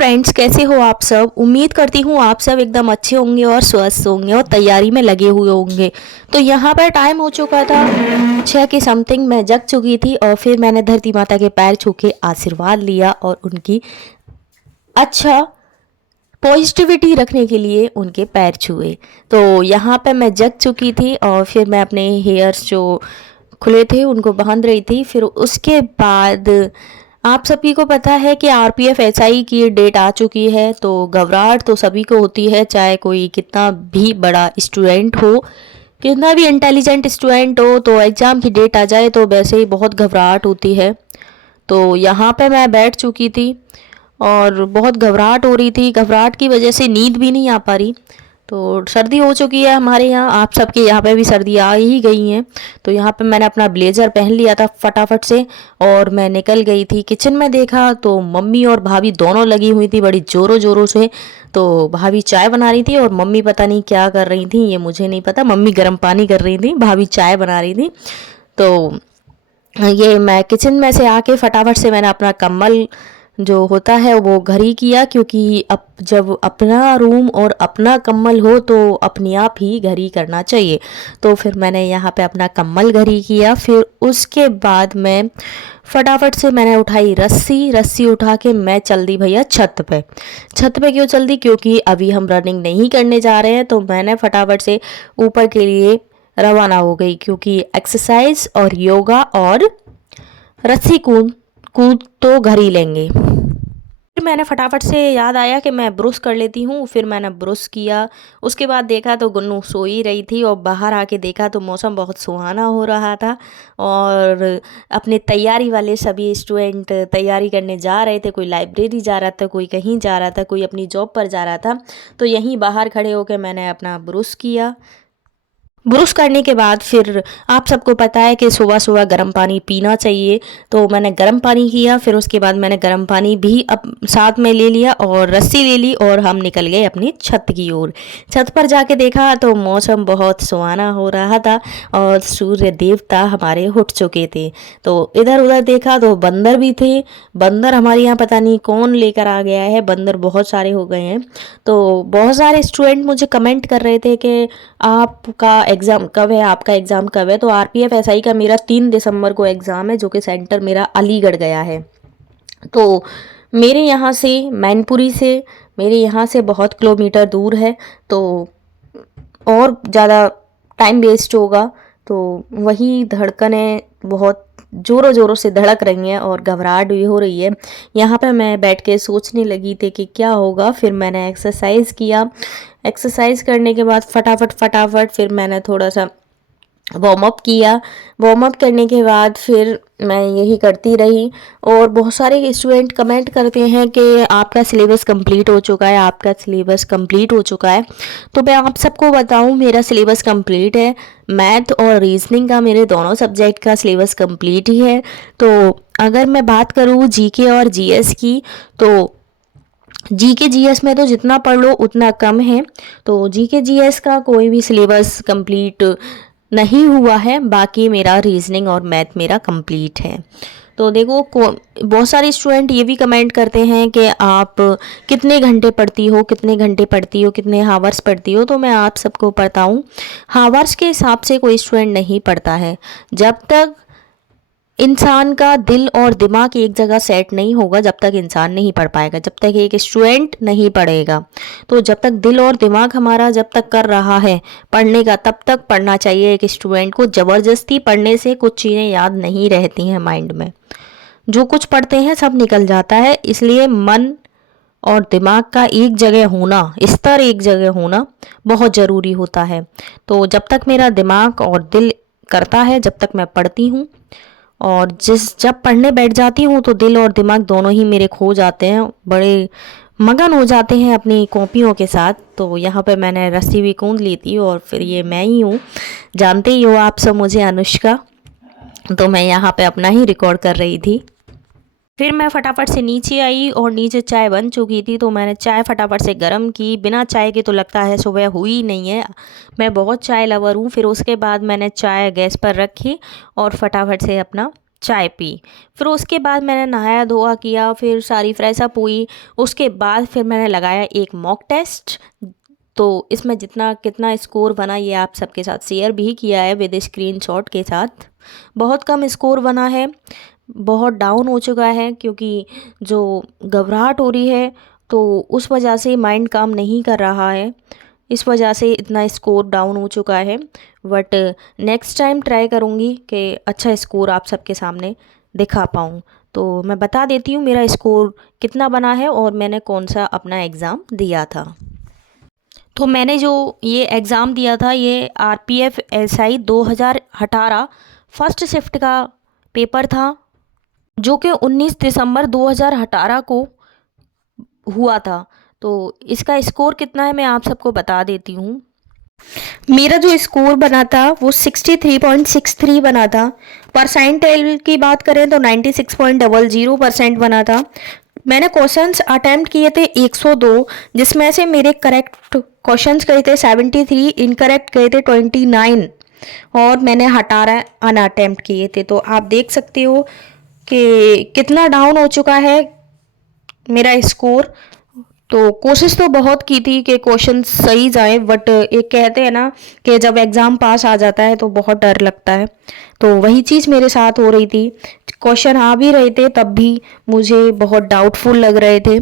Friends, कैसे हो आप सब। उम्मीद करती हूँ आप सब एकदम अच्छे होंगे और स्वस्थ होंगे और तैयारी में लगे हुए होंगे। तो यहाँ पर टाइम हो चुका था 6 के समथिंग। मैं जग चुकी थी और फिर मैंने धरती माता के पैर छू के आशीर्वाद लिया और उनकी अच्छा पॉजिटिविटी रखने के लिए उनके पैर छुए। तो यहाँ पे मैं जग चुकी थी और फिर मैं अपने हेयर्स जो खुले थे उनको बांध रही थी। फिर उसके बाद आप सभी को पता है कि आरपीएफ एसआई की डेट आ चुकी है। तो घबराहट तो सभी को होती है, चाहे कोई कितना भी बड़ा स्टूडेंट हो, कितना भी इंटेलिजेंट स्टूडेंट हो, तो एग्ज़ाम की डेट आ जाए तो वैसे ही बहुत घबराहट होती है। तो यहाँ पे मैं बैठ चुकी थी और बहुत घबराहट हो रही थी। घबराहट की वजह से नींद भी नहीं आ पा रही। तो सर्दी हो चुकी है हमारे यहाँ, आप सबके यहाँ पे भी सर्दी आ ही गई हैं। तो यहाँ पे मैंने अपना ब्लेज़र पहन लिया था फटाफट से और मैं निकल गई थी। किचन में देखा तो मम्मी और भाभी दोनों लगी हुई थी बड़ी ज़ोरों ज़ोरों से। तो भाभी चाय बना रही थी और मम्मी पता नहीं क्या कर रही थी, ये मुझे नहीं पता। मम्मी गर्म पानी कर रही थी, भाभी चाय बना रही थी। तो ये मैं किचन में से आके फटाफट से मैंने अपना कम्बल जो होता है वो घड़ी किया, क्योंकि अब जब अपना रूम और अपना कम्बल हो तो अपने आप ही घड़ी करना चाहिए। तो फिर मैंने यहाँ पे अपना कम्बल घड़ी किया। फिर उसके बाद मैं फटाफट से मैंने उठाई रस्सी। रस्सी उठा के मैं चल दी भैया छत पे। छत पे क्यों चल दी? क्योंकि अभी हम रनिंग नहीं करने जा रहे हैं। तो मैंने फटाफट से ऊपर के लिए रवाना हो गई, क्योंकि एक्सरसाइज और योगा और रस्सी कूद कूद तो घर ही लेंगे। फिर मैंने फटाफट से याद आया कि मैं ब्रश कर लेती हूँ। फिर मैंने ब्रश किया। उसके बाद देखा तो गुन्नू सो ही रही थी और बाहर आके देखा तो मौसम बहुत सुहाना हो रहा था और अपने तैयारी वाले सभी स्टूडेंट तैयारी करने जा रहे थे। कोई लाइब्रेरी जा रहा था, कोई कहीं जा रहा था, कोई अपनी जॉब पर जा रहा था। तो यहीं बाहर खड़े होकर मैंने अपना ब्रश किया। ब्रश करने के बाद फिर आप सबको पता है कि सुबह सुबह गर्म पानी पीना चाहिए। तो मैंने गर्म पानी किया। फिर उसके बाद मैंने गर्म पानी भी अब साथ में ले लिया और रस्सी ले ली और हम निकल गए अपनी छत की ओर। छत पर जाके देखा तो मौसम बहुत सुहाना हो रहा था और सूर्य देवता हमारे उठ चुके थे। तो इधर उधर देखा तो बंदर भी थे। बंदर हमारे यहाँ पता नहीं कौन लेकर आ गया है, बंदर बहुत सारे हो गए हैं। तो बहुत सारे स्टूडेंट मुझे कमेंट कर रहे थे कि आपका एग्ज़ाम कब है, आपका एग्ज़ाम कब है। तो आरपीएफ एसआई का मेरा 3 दिसंबर को एग्ज़ाम है, जो कि सेंटर मेरा अलीगढ़ गया है। तो मेरे यहाँ से मैनपुरी से मेरे यहाँ से बहुत किलोमीटर दूर है, तो और ज़्यादा टाइम वेस्ट होगा। तो वही धड़कनें बहुत ज़ोरों ज़ोरों से धड़क रही हैं और घबराहट भी हो रही है। यहाँ पे मैं बैठ के सोचने लगी थी कि क्या होगा। फिर मैंने एक्सरसाइज किया। एक्सरसाइज करने के बाद फटाफट फटाफट फिर मैंने थोड़ा सा वार्म अप किया। वार्म अप करने के बाद फिर मैं यही करती रही। और बहुत सारे स्टूडेंट कमेंट करते हैं कि आपका सिलेबस कंप्लीट हो चुका है, आपका सिलेबस कंप्लीट हो चुका है। तो मैं आप सबको बताऊं, मेरा सिलेबस कंप्लीट है। मैथ और रीजनिंग का, मेरे दोनों सब्जेक्ट का सिलेबस कंप्लीट ही है। तो अगर मैं बात करूँ जीके और जीएस की, तो जीके जीएस में तो जितना पढ़ लो उतना कम है। तो जीके जीएस का कोई भी सिलेबस कंप्लीट नहीं हुआ है। बाकी मेरा रीजनिंग और मैथ मेरा कंप्लीट है। तो देखो बहुत सारे स्टूडेंट ये भी कमेंट करते हैं कि आप कितने घंटे पढ़ती हो, कितने घंटे पढ़ती हो, कितने हावर्स पढ़ती हो। तो मैं आप सबको बताऊं, हावर्स के हिसाब से कोई स्टूडेंट नहीं पढ़ता है। जब तक इंसान का दिल और दिमाग एक जगह सेट नहीं होगा, जब तक इंसान नहीं पढ़ पाएगा, जब तक एक स्टूडेंट नहीं पढ़ेगा। तो जब तक दिल और दिमाग हमारा जब तक कर रहा है पढ़ने का, तब तक पढ़ना चाहिए एक स्टूडेंट को। ज़बरदस्ती पढ़ने से कुछ चीज़ें याद नहीं रहती हैं माइंड में। जो कुछ पढ़ते हैं सब निकल जाता है। इसलिए मन और दिमाग का एक जगह होना, स्तर एक जगह होना बहुत ज़रूरी होता है। तो जब तक मेरा दिमाग और दिल करता है, जब तक मैं पढ़ती हूँ। और जब पढ़ने बैठ जाती हूँ तो दिल और दिमाग दोनों ही मेरे खो जाते हैं, बड़े मगन हो जाते हैं अपनी कॉपियों के साथ। तो यहाँ पे मैंने रस्सी भी कूद ली थी और फिर ये मैं ही हूँ, जानते ही हो आप सब मुझे, अनुष्का। तो मैं यहाँ पे अपना ही रिकॉर्ड कर रही थी। फिर मैं फटाफट से नीचे आई और नीचे चाय बन चुकी थी। तो मैंने चाय फटाफट से गर्म की। बिना चाय के तो लगता है सुबह हुई नहीं है। मैं बहुत चाय लवर हूँ। फिर उसके बाद मैंने चाय गैस पर रखी और फटाफट से अपना चाय पी। फिर उसके बाद मैंने नहाया धोआ किया, फिर सारी फ्रेश अप हुई। उसके बाद फिर मैंने लगाया एक मॉक टेस्ट। तो इसमें जितना कितना स्कोर बना ये आप सबके साथ शेयर भी किया है विद स्क्रीनशॉट के साथ। बहुत कम स्कोर बना है, बहुत डाउन हो चुका है, क्योंकि जो घबराहट हो रही है तो उस वजह से माइंड काम नहीं कर रहा है, इस वजह से इतना स्कोर डाउन हो चुका है। बट नेक्स्ट टाइम ट्राई करूँगी कि अच्छा स्कोर आप सबके सामने दिखा पाऊँ। तो मैं बता देती हूँ मेरा स्कोर कितना बना है और मैंने कौन सा अपना एग्ज़ाम दिया था। तो मैंने जो ये एग्ज़ाम दिया था ये RPF SI 2018 फर्स्ट शिफ्ट का पेपर था, जो कि 19 दिसंबर 2018 को हुआ था। तो इसका स्कोर कितना है मैं आप सबको बता देती हूँ। मेरा जो स्कोर बना था वो 63.63 बना था। परसेंटाइल की बात करें तो 96.00% बना था। मैंने क्वेश्चंस अटेम्प्ट किए थे 102, जिसमें से मेरे करेक्ट क्वेश्चंस गए थे 73, इनकरेक्ट गए थे 29 और मैंने 18 अनअटेम्प्ट किए थे। तो आप देख सकते हो कि कितना डाउन हो चुका है मेरा स्कोर। तो कोशिश तो बहुत की थी कि क्वेश्चन सही जाए, बट एक कहते हैं ना कि जब एग्ज़ाम पास आ जाता है तो बहुत डर लगता है। तो वही चीज़ मेरे साथ हो रही थी, क्वेश्चन आ भी रहे थे तब भी मुझे बहुत डाउटफुल लग रहे थे।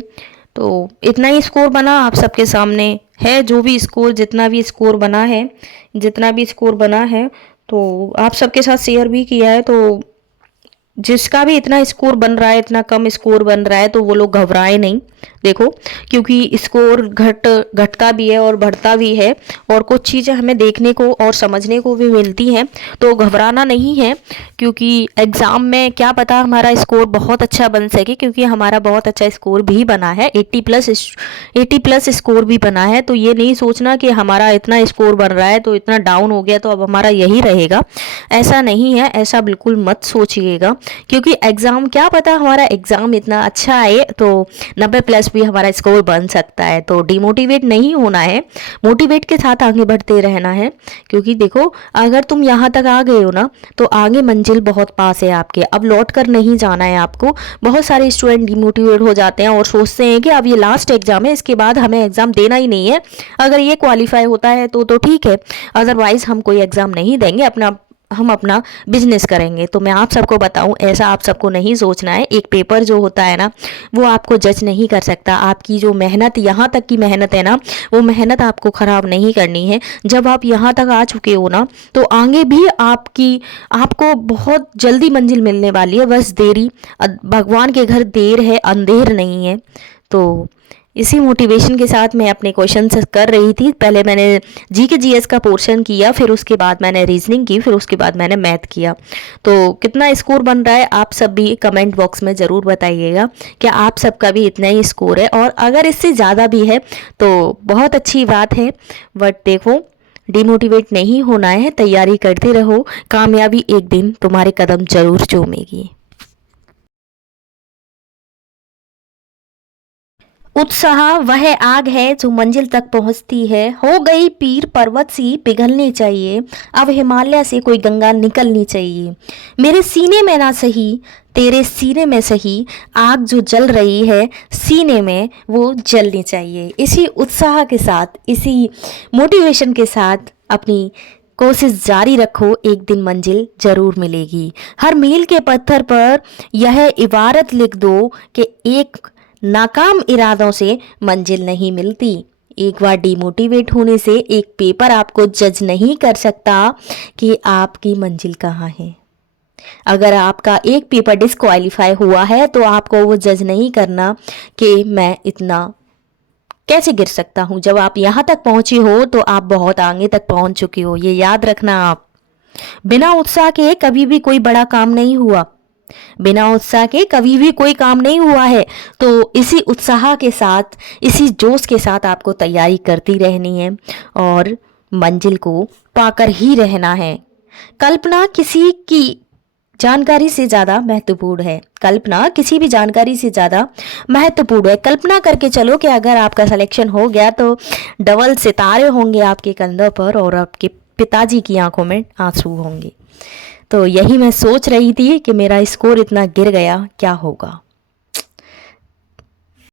तो इतना ही स्कोर बना आप सबके सामने है, जो भी स्कोर जितना भी स्कोर बना है, जितना भी स्कोर बना है तो आप सबके साथ शेयर भी किया है। तो जिसका भी इतना स्कोर बन रहा है, इतना कम स्कोर बन रहा है, तो वो लोग घबराए नहीं। देखो, क्योंकि स्कोर घटता भी है और बढ़ता भी है, और कुछ चीज़ें हमें देखने को और समझने को भी मिलती हैं, तो घबराना नहीं है। क्योंकि एग्ज़ाम में क्या पता हमारा स्कोर बहुत अच्छा बन सके, क्योंकि हमारा बहुत अच्छा स्कोर भी बना है, 80+ स्कोर भी बना है। तो ये नहीं सोचना कि हमारा इतना स्कोर बन रहा है तो इतना डाउन हो गया तो अब हमारा यही रहेगा, ऐसा नहीं है, ऐसा बिल्कुल मत सोचिएगा। क्योंकि एग्ज़ाम क्या पता हमारा एग्ज़ाम इतना अच्छा आए तो 90+ भी हमारा स्कोर बन सकता है। तो डिमोटिवेट नहीं होना है, मोटिवेट के साथ आगे बढ़ते रहना है। क्योंकि देखो, अगर तुम यहाँ तक आ गए हो ना तो आगे मंजिल बहुत पास है आपके, अब लौट कर नहीं जाना है आपको। बहुत सारे स्टूडेंट डिमोटिवेट हो जाते हैं और सोचते हैं कि अब ये लास्ट एग्ज़ाम है, इसके बाद हमें एग्ज़ाम देना ही नहीं है, अगर ये क्वालिफाई होता है तो ठीक है, अदरवाइज़ हम कोई एग्ज़ाम नहीं देंगे, हम अपना बिजनेस करेंगे। तो मैं आप सबको बताऊं, ऐसा आप सबको नहीं सोचना है। एक पेपर जो होता है ना वो आपको जज नहीं कर सकता। आपकी जो मेहनत, यहाँ तक की मेहनत है ना, वो मेहनत आपको ख़राब नहीं करनी है। जब आप यहाँ तक आ चुके हो ना तो आगे भी आपको बहुत जल्दी मंजिल मिलने वाली है। बस देरी, भगवान के घर देर है, अंधेर नहीं है। तो इसी मोटिवेशन के साथ मैं अपने क्वेश्चन कर रही थी। पहले मैंने GK GS का पोर्शन किया, फिर उसके बाद मैंने रीजनिंग की, फिर उसके बाद मैंने मैथ किया। तो कितना स्कोर बन रहा है आप सब भी कमेंट बॉक्स में ज़रूर बताइएगा कि आप सबका भी इतना ही स्कोर है, और अगर इससे ज़्यादा भी है तो बहुत अच्छी बात है। बट देखो, डिमोटिवेट नहीं होना है, तैयारी करते रहो, कामयाबी एक दिन तुम्हारे कदम ज़रूर चूमेगी। उत्साह वह आग है जो मंजिल तक पहुंचती है, हो गई पीर पर्वत सी पिघलनी चाहिए, अब हिमालय से कोई गंगा निकलनी चाहिए। मेरे सीने में ना सही, तेरे सीने में सही, आग जो जल रही है सीने में वो जलनी चाहिए। इसी उत्साह के साथ, इसी मोटिवेशन के साथ अपनी कोशिश जारी रखो, एक दिन मंजिल जरूर मिलेगी। हर मील के पत्थर पर यह इबारत लिख दो कि एक नाकाम इरादों से मंजिल नहीं मिलती। एक बार डिमोटिवेट होने से एक पेपर आपको जज नहीं कर सकता कि आपकी मंजिल कहाँ है। अगर आपका एक पेपर डिस्क्वालीफाई हुआ है तो आपको वो जज नहीं करना कि मैं इतना कैसे गिर सकता हूँ। जब आप यहाँ तक पहुँचे हो तो आप बहुत आगे तक पहुँच चुके हो, ये याद रखना। आप बिना उत्साह के कभी भी कोई बड़ा काम नहीं हुआ, बिना उत्साह के कभी भी कोई काम नहीं हुआ है। तो इसी उत्साह के साथ, इसी जोश के साथ आपको तैयारी करती रहनी है और मंजिल को पाकर ही रहना है। कल्पना किसी की जानकारी से ज़्यादा महत्वपूर्ण है, कल्पना किसी भी जानकारी से ज़्यादा महत्वपूर्ण है। कल्पना करके चलो कि अगर आपका सिलेक्शन हो गया तो डबल सितारे होंगे आपके कंधों पर और आपके पिताजी की आंखों में आंसू होंगे। तो यही मैं सोच रही थी कि मेरा स्कोर इतना गिर गया, क्या होगा।